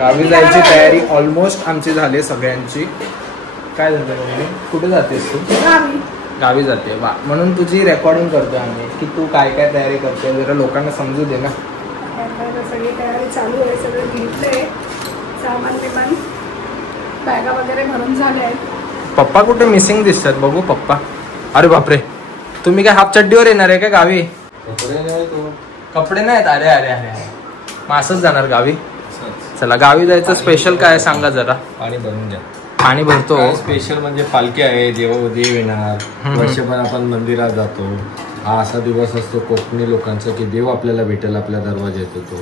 गावी जायची तयारी ऑलमोस्ट आमची झाली सगळ्यांची. काय झालं मम्मी, कुठे जातेस तू? गावी जाते. वा, म्हणून तुझी रेकॉर्डिंग करतोय आम्ही की तू काय काय तयारी करते, जरा लोकांना समजू दे ना. सगळी तयारी चालू आहे, सगळं घेतलंय, सामान बिमान बॅगा वगैरे भरून झाले आहेत. पप्पा कुठे मिसिंग दिसतात, बघू पप्पा. अरे बापरे, तुम्ही काय हाफ चड्डीवर येणार आहे का गावी? कपडे नाहीत. अरे अरे अरे, मग असंच जाणार गावी. चला, गावी जायचं स्पेशल काय सांगा जरा. पाणी भरून द्या. पाणी भरतो. स्पेशल म्हणजे पालखी आहे, देव येणार, वर्षभर आपण मंदिरात जातो. हा असा दिवस असतो कोकणी लोकांचा की देव आपल्याला भेटेल, आपल्या दरवाज्यात येतो.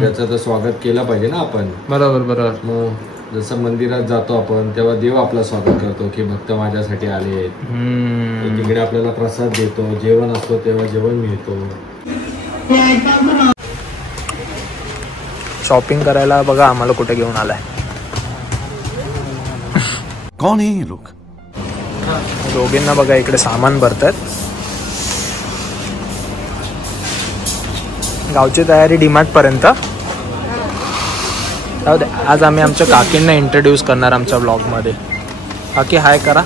त्याचं तर स्वागत केलं पाहिजे ना आपण. बरोबर बरोबर. मग जसं मंदिरात जातो आपण तेव्हा देव आपलं स्वागत करतो की भक्त माझ्यासाठी आले. तिकडे आपल्याला प्रसाद देतो, जेवण असतो तेव्हा जेवण मिळतो. शॉपिंग करायला बघा आम्हाला कुठे घेऊन आलाय. कोण आहे हे लोक? दोघींना बघा इकडे सामान भरतात. गावची तयारी डीमार्ट पर्यंत. आज आम्ही आमच्या काकींना इंट्रोड्यूस करणार आमच्या ब्लॉग मध्ये. काकी हाय करा.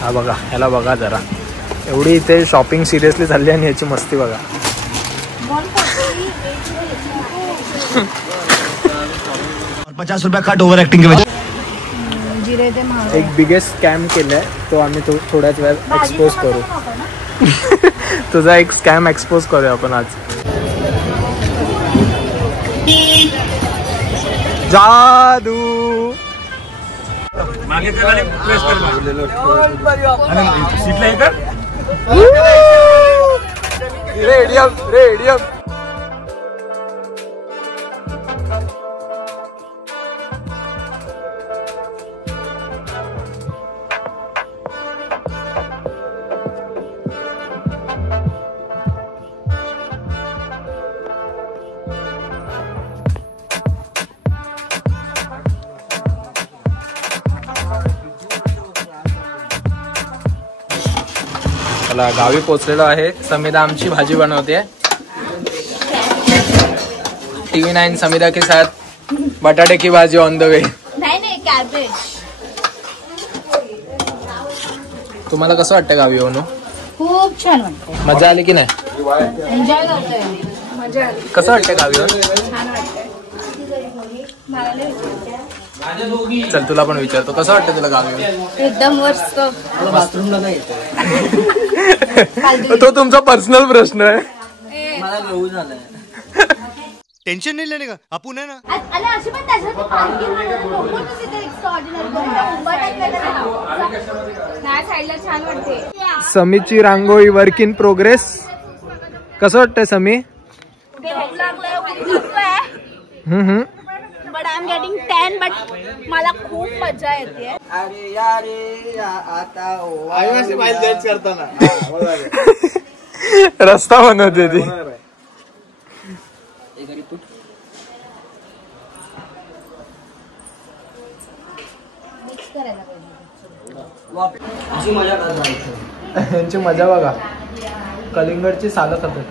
हा बघा, ह्याला बघा जरा, एवढी इथे शॉपिंग सिरियसली चालली आणि याची मस्ती बघा. 50 रुपया कट ओव्हर ऍक्टिंग के वजह. एक बिगेस्ट स्कॅम केलाय, तो आम्ही थोड्याच वेळात एक्सपोज करू. तुझा एक स्कॅम एक्सपोज करूया आपण आज. जादू रेडियम रेडियम. चला, गावी पोचलेलो आहे. समिधा आमची भाजी बनवते. TV9 समिधा के साथ बटाटे की भाजी ऑन द वे. नाही कॅबेज. तुम्हाला कसं वाटतं गावी येऊन? खूप छान वाटतं. मजा आली की नाही? एन्जॉय करतोय. मजा आली. कसं वाटतं गावी येऊन? छान वाटतंय. चल, तुला पण विचारतो, कसं वाटतं तुला गावी येऊन? एकदम मस्त. तो तुमचा पर्सनल प्रश्न आहे. मला गहू झालाय. टेंशन नहीं लेने का, आपण आहे ना. आणि अशी पण त्याच्यासाठी पालखी साईडला छान वाटते. समीची रांगोळी वर्क इन प्रोग्रेस. कसं वाटतंय समी? But I am getting 10 but मला खूप मजा येते. अरे यारे आता रस्ता बनवते ती. यांची मजा बघा. कलिंगडची सालं खातात.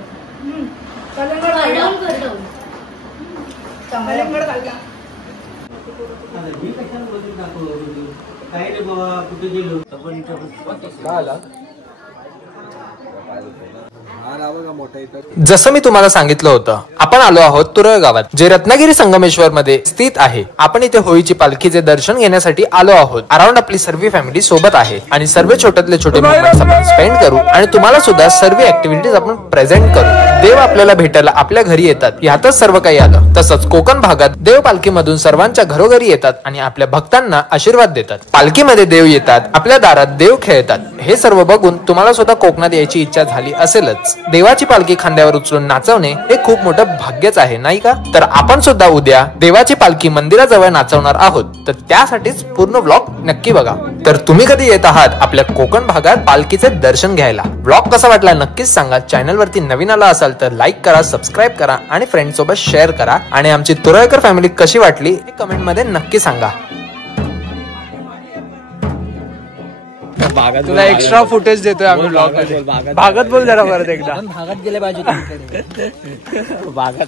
जसं मी तुम्हाला सांगितलं होतं, आपण आलो आहोत तुरळ गावात, जे रत्नागिरी संगमेश्वर मध्ये स्थित आहे. आपण इथे होळीची पालखीचे दर्शन घेण्यासाठी आलो आहोत. अराउंड आपली सर्व फॅमिली सोबत आहे आणि सर्व छोट्यातले छोटे मोमेंट्स आपण स्पेंड करू आणि तुम्हाला सुद्धा सर्व ऍक्टिव्हिटीज आपण प्रेझेंट करू. देव आपल्याला भेटायला आपल्या घरी येतात, यातच सर्व काही आलं. तसंच कोकण भागात देव पालखीमधून सर्वांच्या घरोघरी येतात आणि आपल्या भक्तांना आशीर्वाद देतात. पालखीमध्ये देव येतात, आपल्या दारात देव खेळतात. हे सर्व बघून तुम्हाला सुद्धा कोकणात यायची इच्छा झाली असेलच. देवाची पालखी खांद्यावर उचलून नाचवणे हे खूप मोठं भाग्यच आहे, नाही का? तर आपण सुद्धा उद्या देवाची पालखी मंदिराजवळ नाचवणार आहोत, तर त्यासाठीच पूर्ण व्लॉग नक्की बघा. तर तुम्ही कधी येत आहात आपल्या कोकण भागात पालखीचे दर्शन घ्यायला? व्लॉग कसा वाटला नक्कीच सांगा. चॅनल वरती नवीन आला असाल तर लाईक करा, सबस्क्राईब करा आणि फ्रेंड सोबत शेअर करा. आणि आमची तुरळकर फॅमिली कशी वाटली हे कमेंट मध्ये नक्की सांगा. तुला एक्स्ट्रा फुटेज देतोय आम्ही ब्लॉग मध्ये. भागत बोल जरा परत एकदा. भागात गेले पाहिजे भागात.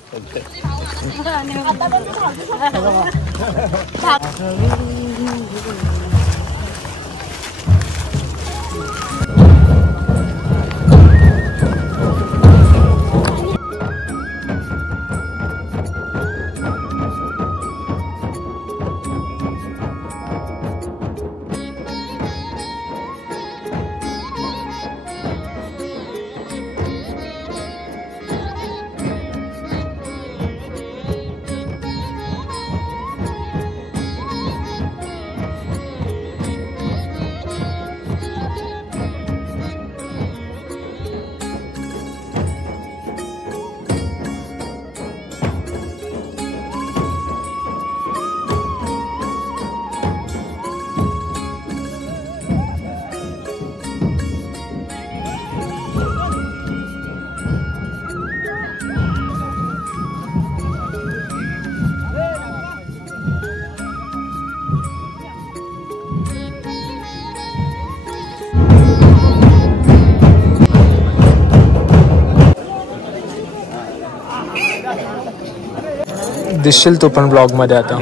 दिसशील तू पण ब्लॉग मध्ये आता.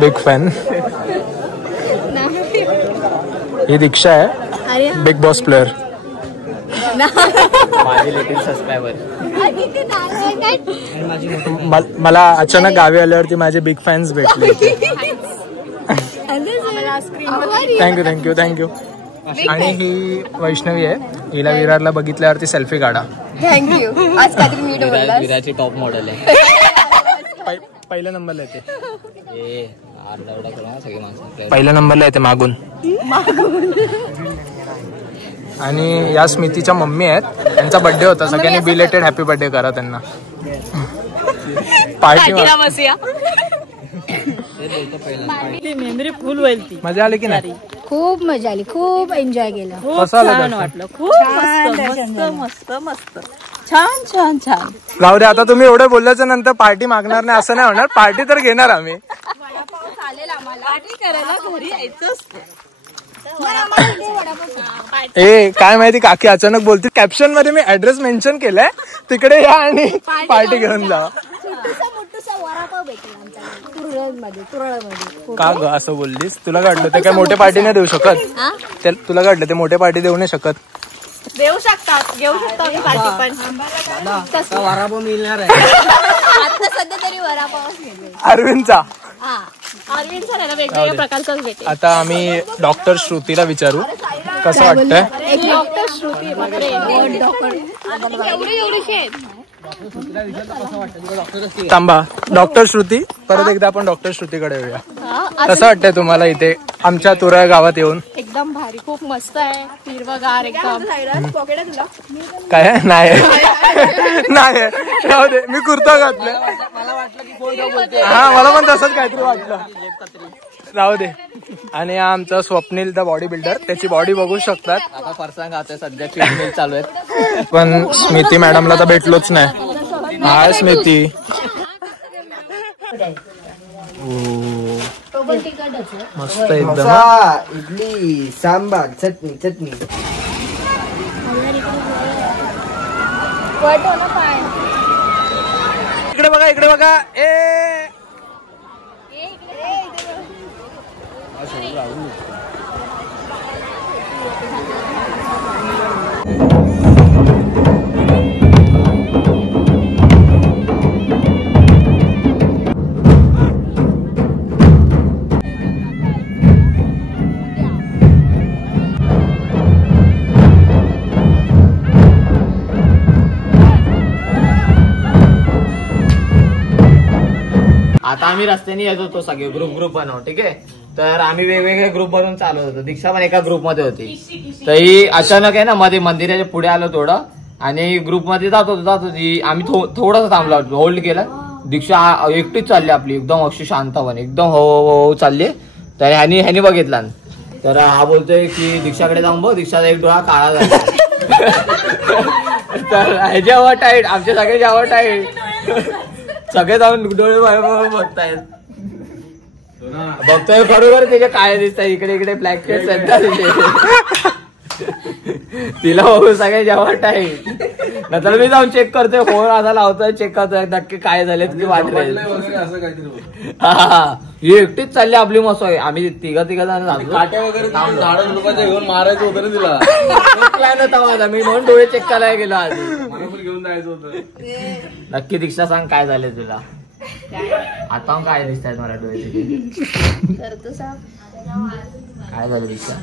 Big fan. ही दीक्षा आहे, बिग बॉस प्लेअर. मला अचानक गावी आल्यावरती माझे बिग फॅन्स भेटले. Thank you thank you thank you. आणि ही वैष्णवी आहे, हिला विरारला बघितल्यावरती सेल्फी काढा. थँक्यू. आज काहीतरी नीट बोलला. विराची टॉप मॉडेल आहे. पहिल्या नंबरला येते. सगळी माणसं पहिल्या नंबरला येते मागून. आणि या स्मितीच्या मम्मी आहेत, त्यांचा बर्थडे होता. सगळ्यांनी बिलेटेड हॅपी बर्थडे करा त्यांना. पार्टी फुल व्हायची. मजा आली की नाही? खूप मजा आली, खूप एन्जॉय केलं. कसं आलं वाटलं खूप मस्त मस्त मस्त छान छान छान. जाऊ दे आता, तुम्ही एवढं बोलल्याच्या नंतर पार्टी मागणार नाही असं नाही होणार. पार्टी तर घेणार आम्ही. ए काय माहिती, काकी अचानक बोलते. कॅप्शन मध्ये मी ऍड्रेस मेन्शन केलाय, तिकडे या आणि पार्टी घेऊन जा. का ग असं बोललीस? तुला काढलं ते काय मोठे पार्टी नाही देऊ शकत? तुला काढलं ते मोठे पार्टी देऊ नाही शकत? देऊ शकतात, घेऊ शकतात पार्टी पण. वडापाव मिळणार आहे आता सध्या तरी वडापाव. अरविंदचा वेगवेगळ्या प्रकारचाच भेटेल. आता आम्ही डॉक्टर श्रुतीला विचारू कसं वाटतंय. डॉक्टर श्रुती थांबा, डॉक्टर श्रुती परत एकदा आपण डॉक्टर श्रुतीकडे येऊया. कसं वाटतंय तुम्हाला इथे आमच्या तुरळ गावात येऊन? एकदम भारी, खूप मस्त आहे, हिरवगार एकदम. काय नाही नाही राहू दे, मी कुर्ता घातलं. हा मला पण तसंच काहीतरी वाटलं. राहू दे. आणि आमचा स्वप्नील द बॉडी बिल्डर, त्याची बॉडी बघू शकतात. आता फरसाण खाते सध्या, ट्रीटमेंट चालू आहेत. पण स्मिती मॅडमला तर भेटलोच नाही. हाय स्मिती. मस्त एकदम. इडली सांबार चटणी चटणी. इकडे बघा, इकडे बघा. आता आम्ही रस्त्याने येत होतो सगळे ग्रुप बनव, ठीक आहे. तर आम्ही वेगवेगळे ग्रुप बनवून चालत होतो. दीक्षा पण एका ग्रुप मध्ये होती. तर ही अचानक आहे ना मध्ये मंदिराच्या पुढे आलो थोडं, आणि ग्रुप मध्ये जात होती. आम्ही थोडंसं थांबलो, होल्ड केलं. दीक्षा एकटीच चालली आपली, एकदम अशी शांतपणे एकदम हो चालली. तर ह्यानी बघितला, तर हा बोलतोय की दीक्षाकडे जाऊन बघ, दीक्षाचा एक डोळा काळा झाला. तर ह्याच्यावर टाईट, आमच्या सगळ्याच्या आवर टाईट. सगळे जाऊन डोळे बघतायत. बघतोय बरोबर त्याचे काय दिसतात इकडे इकडे ब्लॅक शेड सध्या तिला बघून सगळे जेवण आहे नंतर मी जाऊन चेक करतोय फोन असा लावतोय चेक करतोय नक्की काय झाले तुझी वाट राहील. ही एकटीच चालली आपली मस्त आहे. आम्ही तिघा जण काट्या वगैरे झाडं लोकांच्या घेऊन मारायचं होतं ना तिला. प्लॅन होता माझा मी म्हणून डोळे चेक करायला गेलो आधी घेऊन जायचं होतं. नक्की दीक्षा सांग काय झालंय तुला आता काय दिसतात मला डोळे काय झालं दीक्षा.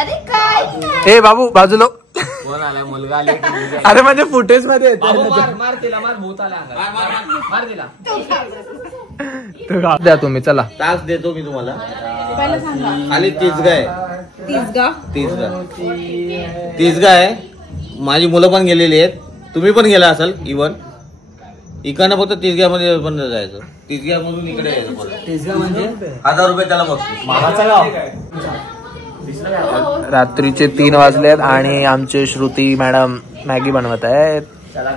अरे काय ए बाबू बाजूला कोण आलाय मुलगा आले अरे म्हणजे फुटेज मध्ये मार तिला मार भूत आला मार तिला द्या तुम्ही चला. टास्क देतो मी तुम्हाला. खाली तिसगा आहे. माझी मुलं पण गेलेली आहेत तुम्ही पण गेला असाल इव्हन इकडनं फक्त तिसग्यामध्ये पण जायचं. तिसग्यामधून इकडे यायचं. तिसगा म्हणजे 1000 रुपये त्याला बघतो. मामाचं गाव रात्रीचे 3 वाजलेत आणि आमचे श्रुती मॅडम मॅगी बनवत आहेत. त्याला